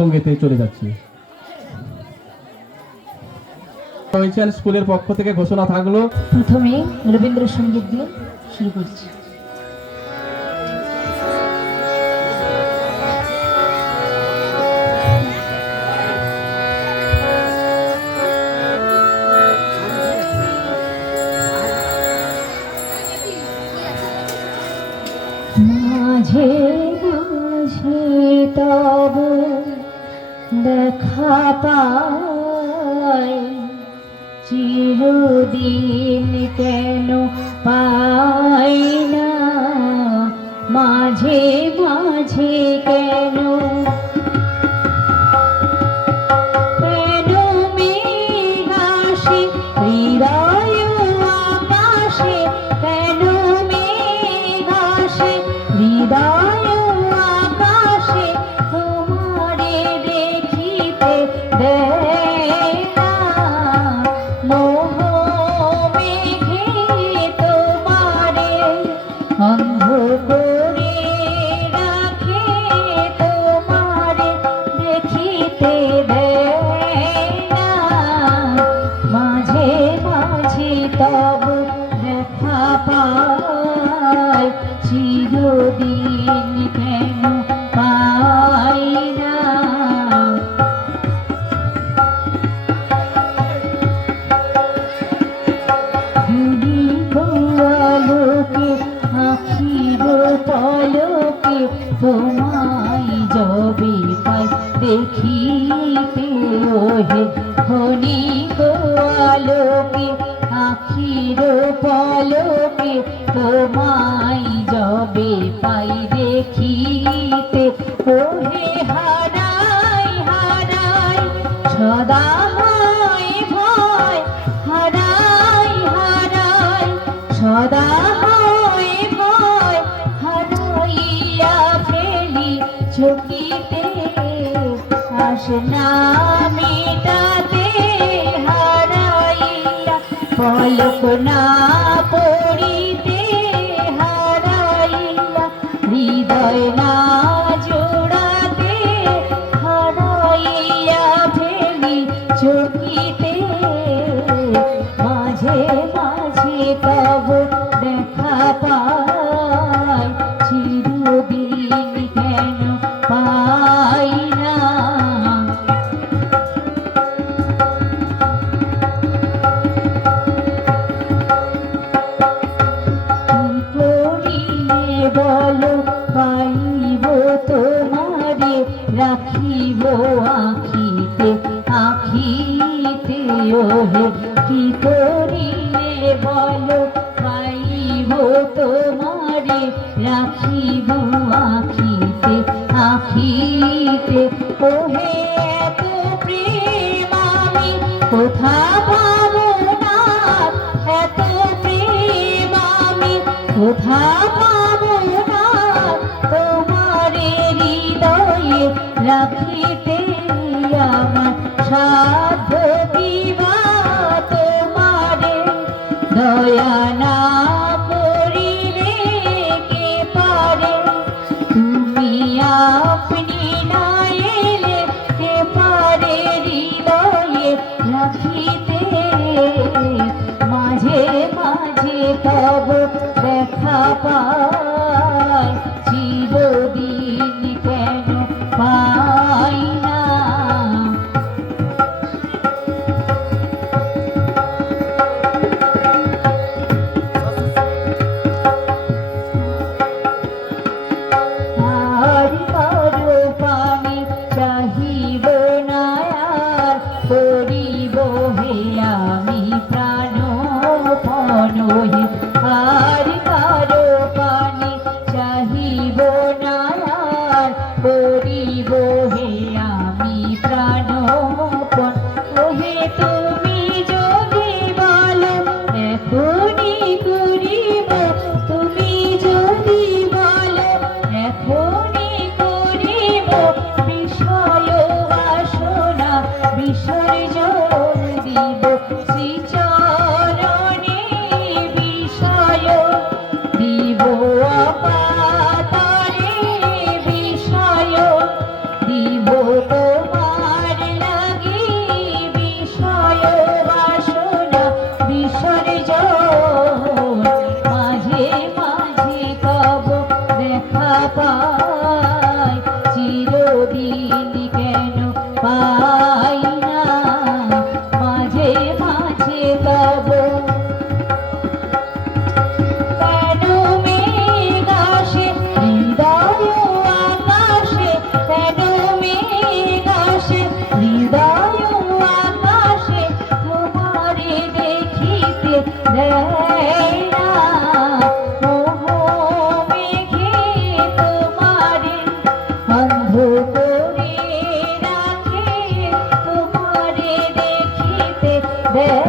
সঙ্গীতে চলে যাচ্ছি। স্কুলের পক্ষ থেকে ঘোষণা থাকলো, প্রথমে রবীন্দ্রসঙ্গীত দিয়ে শুরু করছি। মাঝে মাঝে তব দেখা পাই, চিরদিন কেন পাই না, মাঝে মাঝে কেন কেন মেঘ আসে হৃদয় আকাশে, কেন মেঘ আসে হৃদয় আকাশে, তোমারে দেখিতে দেয় না, মোহ মেঘে তোমারে অন্ধ করে রাখে, তোমারে দেখিতে দেয় না, মাঝে মাঝে তব দেখা পাই, চিরদিন কেন পাই না। আলোকে আখির পলকে তোমায় যবে পাই দেখিতে, ওহে ক্ষণিক আলোকে আখির পলকে তোমায় যবে পাই দেখিতে, ওহে হারাই হারাই সদা হয় ভয়, হারাই হারাই সদা হয় ভয়, হারাইয়া ফেলি চকিতে আসে না মেটাতে, হারাইয়া পলক না পড়িতে, হারাইয়া হৃদয় না জোড়াতে, হারাইয়া ফেলি চকিতে, মাঝে মাঝে তব দেখা পাই, চিরদিন কেন পাই না। বলো পাইব তোমারে, রাখিব আখিতে আখিতে, ওহে কি করিলে বলো পাইব তোমারে, রাখিব আখিতে আখিতে, ওহে এত প্রেম আমি কোথা পাবো না, এত প্রেম আমি কোথা পাবো না, তোমারে হৃদয়ে রাখিতে আমার সাধ্য দিবা, তোমারে দয়া না করিলে কে পারে, তুমি আপনি না এলে কে পারে হৃদয়ে রাখিতে, মাঝে মাঝে তব দেখা পাই, চিরদিন কেন পাই না। যেন পাই না মাঝে মাঝে তব কেন মেঘ আসে হৃদয় আকাশে কেন মেঘ আসে হৃদয় আকাশে তোমারে দেখিতে দেয় না মোহ মেঘে তোমারে অন্ধ করে রাখে তোমারে দেখিতে দেয়